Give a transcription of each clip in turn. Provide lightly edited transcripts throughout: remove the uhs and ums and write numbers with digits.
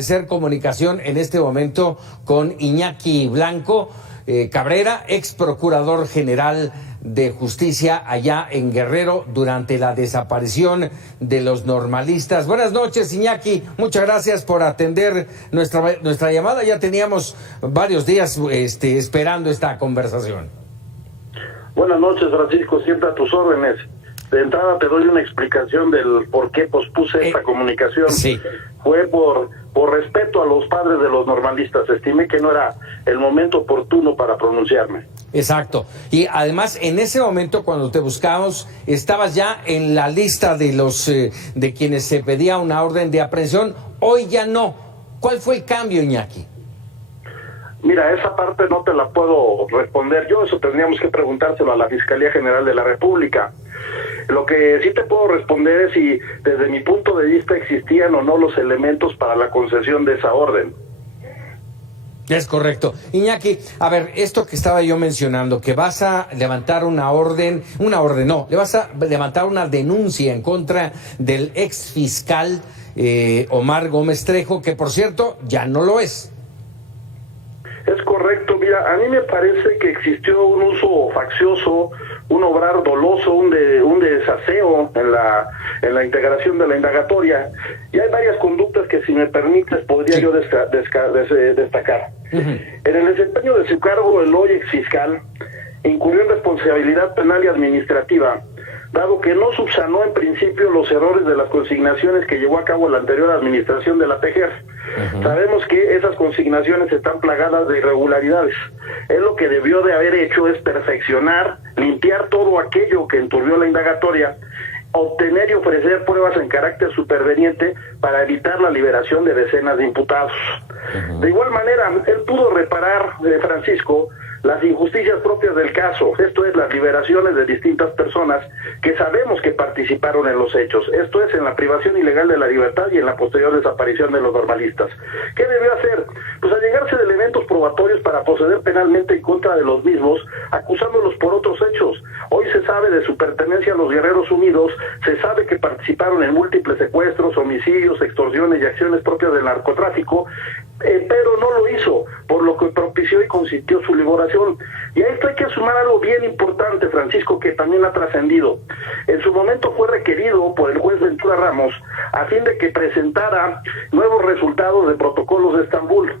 Hacer comunicación en este momento con Iñaki Blanco Cabrera, ex procurador general de justicia allá en Guerrero durante la desaparición de los normalistas. Buenas noches, Iñaki, muchas gracias por atender nuestra llamada. Ya teníamos varios días esperando esta conversación. Buenas noches, Francisco, siempre a tus órdenes. De entrada te doy una explicación del por qué pospuse esta comunicación. Sí. Fue por respeto a los padres de los normalistas. Estimé que no era el momento oportuno para pronunciarme. Exacto. Y además, en ese momento, cuando te buscamos, estabas ya en la lista de los de quienes se pedía una orden de aprehensión. Hoy ya no. ¿Cuál fue el cambio, Iñaki? Mira, esa parte no te la puedo responder yo. Eso tendríamos que preguntárselo a la Fiscalía General de la República. Lo que sí te puedo responder es si desde mi punto de vista existían o no los elementos para la concesión de esa orden. Es correcto. Iñaki, a ver, esto que estaba yo mencionando, que vas a levantar le vas a levantar una denuncia en contra del ex fiscal Omar Gómez Trejo, que por cierto ya no lo es. Es correcto, mira, a mí me parece que existió un uso faccioso, un obrar doloso, un desaseo en la integración de la indagatoria, y hay varias conductas que, si me permites, podría yo destacar. En el desempeño de su cargo, el hoy exfiscal incurrió en responsabilidad penal y administrativa, dado que no subsanó en principio los errores de las consignaciones que llevó a cabo la anterior administración de la PGR. Sabemos que esas consignaciones están plagadas de irregularidades. Él lo que debió de haber hecho es perfeccionar, limpiar todo aquello que enturbió la indagatoria, obtener y ofrecer pruebas en carácter superveniente para evitar la liberación de decenas de imputados. De igual manera, él pudo reparar, Francisco, las injusticias propias del caso, esto es, las liberaciones de distintas personas que sabemos que participaron en los hechos, esto es, en la privación ilegal de la libertad y en la posterior desaparición de los normalistas. ¿Qué debió hacer? Pues allegarse de elementos probatorios para proceder penalmente en contra de los mismos, acusándolos por otros hechos. Hoy se sabe de su pertenencia a los Guerreros Unidos, se sabe que participaron en múltiples secuestros, homicidios, extorsiones y acciones propias del narcotráfico, pero no lo hizo, por lo que propició y consintió su liberación. Y a esto hay que sumar algo bien importante, Francisco, que también ha trascendido. En su momento fue requerido por el juez Ventura Ramos a fin de que presentara nuevos resultados de protocolos de Estambul.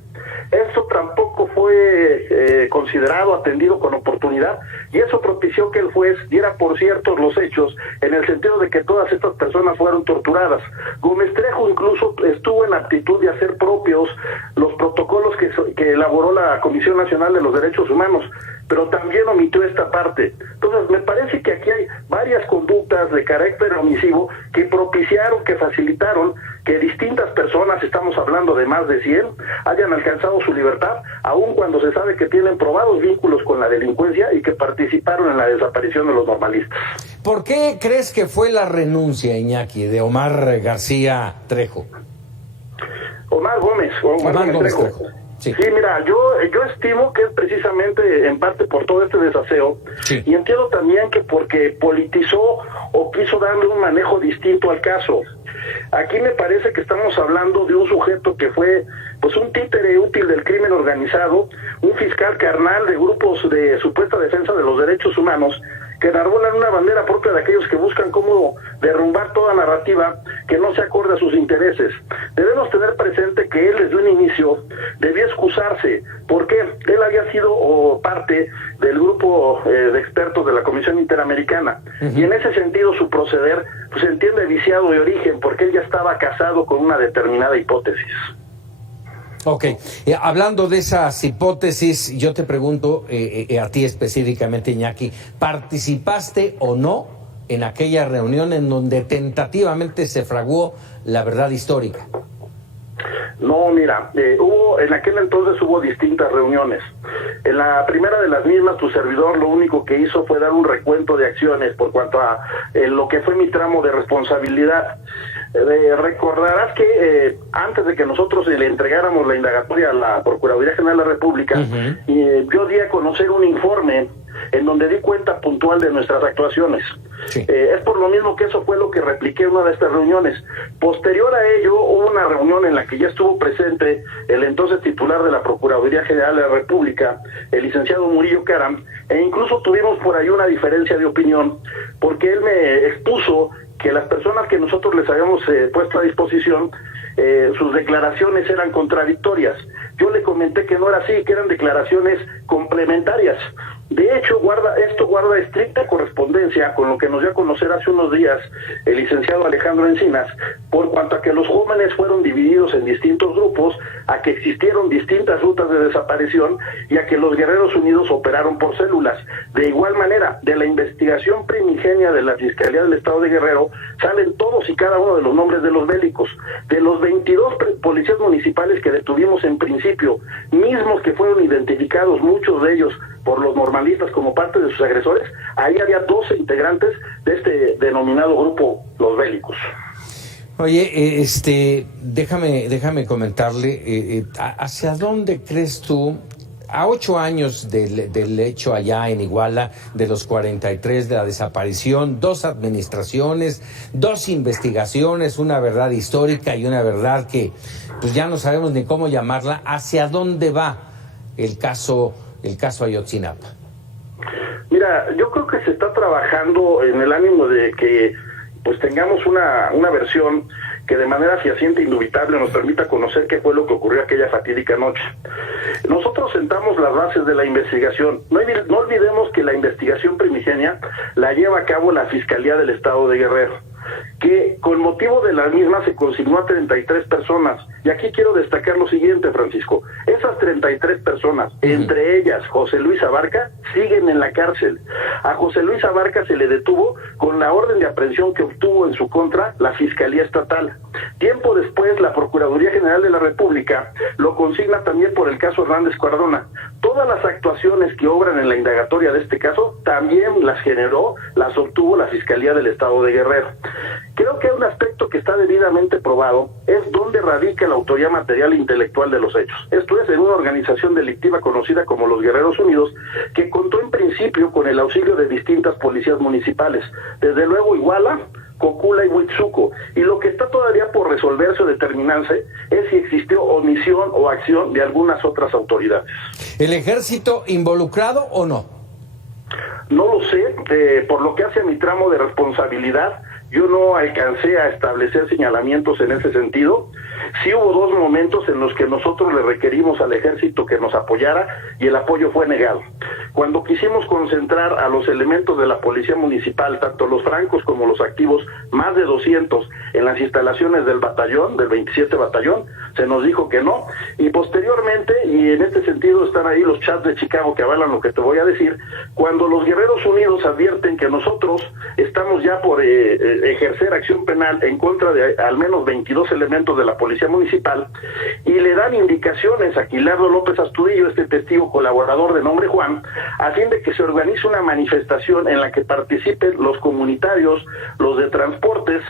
Eso tampoco fue considerado, atendido con oportunidad, y eso propició que el juez diera por ciertos los hechos, en el sentido de que todas estas personas fueron torturadas. Gómez Trejo incluso estuvo en aptitud de hacer propios los protocolos que elaboró la Comisión Nacional de los Derechos Humanos, pero también omitió esta parte. Entonces, me parece que aquí hay varias conductas de carácter omisivo que propiciaron, que facilitaron que distintas personas, estamos hablando de más de 100, hayan alcanzado su libertad, aun cuando se sabe que tienen probados vínculos con la delincuencia y que participaron en la desaparición de los normalistas. ¿Por qué crees que fue la renuncia, Iñaki, de Omar García Trejo? Omar Gómez Trejo. Sí, mira, yo estimo que es precisamente en parte por todo este desaseo, sí. Y entiendo también que porque politizó o quiso darle un manejo distinto al caso. Aquí me parece que estamos hablando de un sujeto que fue pues un títere útil del crimen organizado, un fiscal carnal de grupos de supuesta defensa de los derechos humanos, que enarbolan una bandera propia de aquellos que buscan cómo derrumbar toda narrativa que no se acorde a sus intereses. Debemos tener presente que él desde un inicio debía excusarse, porque él había sido parte del grupo de expertos de la Comisión Interamericana, y en ese sentido su proceder pues, se entiende viciado de origen, porque él ya estaba casado con una determinada hipótesis. Ok, hablando de esas hipótesis, yo te pregunto a ti específicamente, Iñaki, ¿participaste o no en aquella reunión en donde tentativamente se fraguó la verdad histórica? No, mira, en aquel entonces hubo distintas reuniones. En la primera de las mismas, tu servidor lo único que hizo fue dar un recuento de acciones por cuanto a lo que fue mi tramo de responsabilidad. Recordarás que antes de que nosotros le entregáramos la indagatoria a la Procuraduría General de la República, yo di a conocer un informe en donde di cuenta puntual de nuestras actuaciones. Sí. Es por lo mismo que eso fue lo que repliqué en una de estas reuniones. Posterior a ello, hubo una reunión en la que ya estuvo presente el entonces titular de la Procuraduría General de la República, el licenciado Murillo Karam, e incluso tuvimos por ahí una diferencia de opinión, porque él me expuso que las personas que nosotros les habíamos puesto a disposición, sus declaraciones eran contradictorias. Yo le comenté que no era así, que eran declaraciones complementarias. De hecho, esto guarda estricta correspondencia con lo que nos dio a conocer hace unos días el licenciado Alejandro Encinas, por cuanto a que los jóvenes fueron divididos en distintos grupos, a que existieron distintas rutas de desaparición y a que los Guerreros Unidos operaron por células. De igual manera, de la investigación primigenia de la Fiscalía del Estado de Guerrero, salen todos y cada uno de los nombres de los bélicos. De los 22 policías municipales que detuvimos en principio, mismos que fueron identificados, muchos de ellos por los normalistas como parte de sus agresores, ahí había 12 integrantes de este denominado grupo, los bélicos. Oye, déjame comentarle, ¿hacia dónde crees tú, a 8 años del hecho allá en Iguala, de los 43 de la desaparición, 2 administraciones, 2 investigaciones, una verdad histórica y una verdad que pues ya no sabemos ni cómo llamarla, ¿hacia dónde va el caso Ayotzinapa? Mira, yo creo que se está trabajando en el ánimo de que pues tengamos una versión que de manera fehaciente e indubitable nos permita conocer qué fue lo que ocurrió aquella fatídica noche. Nosotros sentamos las bases de la investigación. No olvidemos que la investigación primigenia la lleva a cabo la Fiscalía del Estado de Guerrero, que con motivo de la misma se consignó a 33 personas. Y aquí quiero destacar lo siguiente, Francisco. Esas 33 personas, entre ellas José Luis Abarca, siguen en la cárcel. A José Luis Abarca se le detuvo con la orden de aprehensión que obtuvo en su contra la Fiscalía Estatal. Tiempo después, la Procuraduría General de la República lo consigna también por el caso Hernández Cardona. Todas las actuaciones que obran en la indagatoria de este caso también las obtuvo la Fiscalía del Estado de Guerrero. Creo que un aspecto que está debidamente probado es dónde radica la autoría material e intelectual de los hechos. Esto es, en una organización delictiva conocida como los Guerreros Unidos, que contó en principio con el auxilio de distintas policías municipales, desde luego Iguala, Cocula y Huitzuco, y lo que está todavía por resolverse o determinarse es si existió omisión o acción de algunas otras autoridades. ¿El ejército involucrado o no? No lo sé, por lo que hace a mi tramo de responsabilidad, yo no alcancé a establecer señalamientos en ese sentido. Sí hubo 2 momentos en los que nosotros le requerimos al ejército que nos apoyara y el apoyo fue negado. Cuando quisimos concentrar a los elementos de la policía municipal, tanto los francos como los activos, más de 200 en las instalaciones del batallón, del 27 batallón, se nos dijo que no. Y posteriormente, y en este sentido están ahí los chats de Chicago que avalan lo que te voy a decir, cuando los Guerreros Unidos advierten que nosotros estamos ya por ejercer acción penal en contra de al menos 22 elementos de la policía municipal, y le dan indicaciones a Quilardo López Astudillo, este testigo colaborador de nombre Juan, a fin de que se organice una manifestación en la que participen los comunitarios, los de transportes,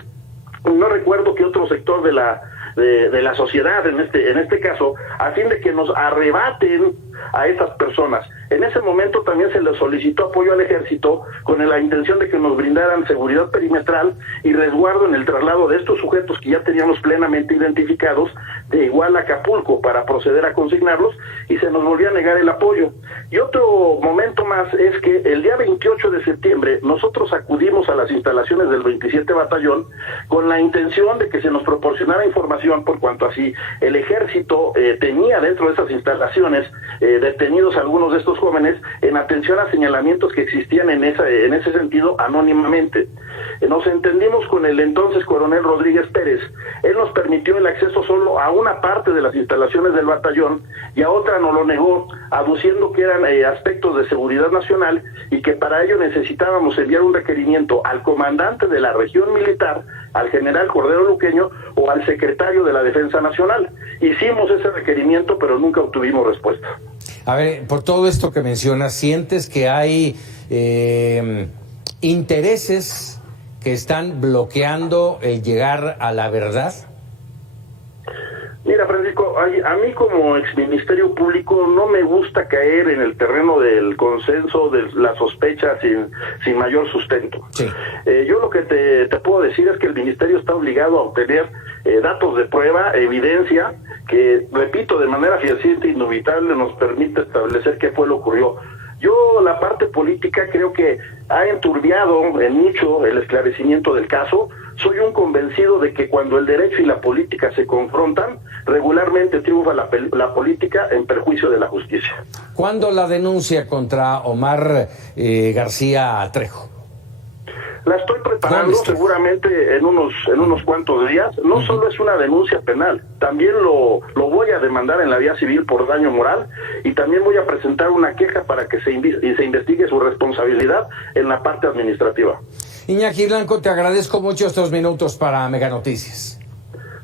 no recuerdo qué otro sector de la sociedad en este caso, a fin de que nos arrebaten a estas personas. En ese momento también se les solicitó apoyo al ejército con la intención de que nos brindaran seguridad perimetral y resguardo en el traslado de estos sujetos que ya teníamos plenamente identificados de Iguala a Acapulco para proceder a consignarlos, y se nos volvió a negar el apoyo. Y otro momento más es que el día 28 de septiembre nosotros acudimos a las instalaciones del 27 batallón con la intención de que se nos proporcionara información por cuanto así el ejército tenía dentro de esas instalaciones detenidos algunos de estos jóvenes en atención a señalamientos que existían en ese sentido anónimamente. Nos entendimos con el entonces coronel Rodríguez Pérez. Él nos permitió el acceso solo a una parte de las instalaciones del batallón y a otra nos lo negó, aduciendo que eran aspectos de seguridad nacional y que para ello necesitábamos enviar un requerimiento al comandante de la región militar, al general Cordero Luqueño o al secretario de la Defensa Nacional. Hicimos ese requerimiento, pero nunca obtuvimos respuesta. A ver, por todo esto que mencionas, ¿sientes que hay intereses que están bloqueando el llegar a la verdad? Mira, Francisco, a mí como exministerio público no me gusta caer en el terreno del consenso, de la sospecha sin mayor sustento. Sí. Yo lo que te puedo decir es que el ministerio está obligado a obtener datos de prueba, evidencia, que, repito, de manera fehaciente e indubitable nos permite establecer qué fue lo que ocurrió. Yo, la parte política, creo que ha enturbiado en mucho el esclarecimiento del caso. Soy un convencido de que cuando el derecho y la política se confrontan, regularmente triunfa la política en perjuicio de la justicia. ¿Cuándo la denuncia contra Omar García Trejo? La estoy preparando seguramente en unos cuantos días. No solo es una denuncia penal, también lo voy a demandar en la vía civil por daño moral, y también voy a presentar una queja para que se investigue su responsabilidad en la parte administrativa. Iñaki Blanco, te agradezco mucho estos minutos para Mega Noticias.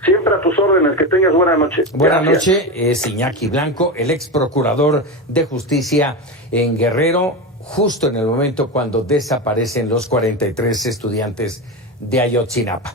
Siempre a tus órdenes, que tengas buena noche. Buenas noches, es Iñaki Blanco, el ex procurador de justicia en Guerrero, justo en el momento cuando desaparecen los 43 estudiantes de Ayotzinapa.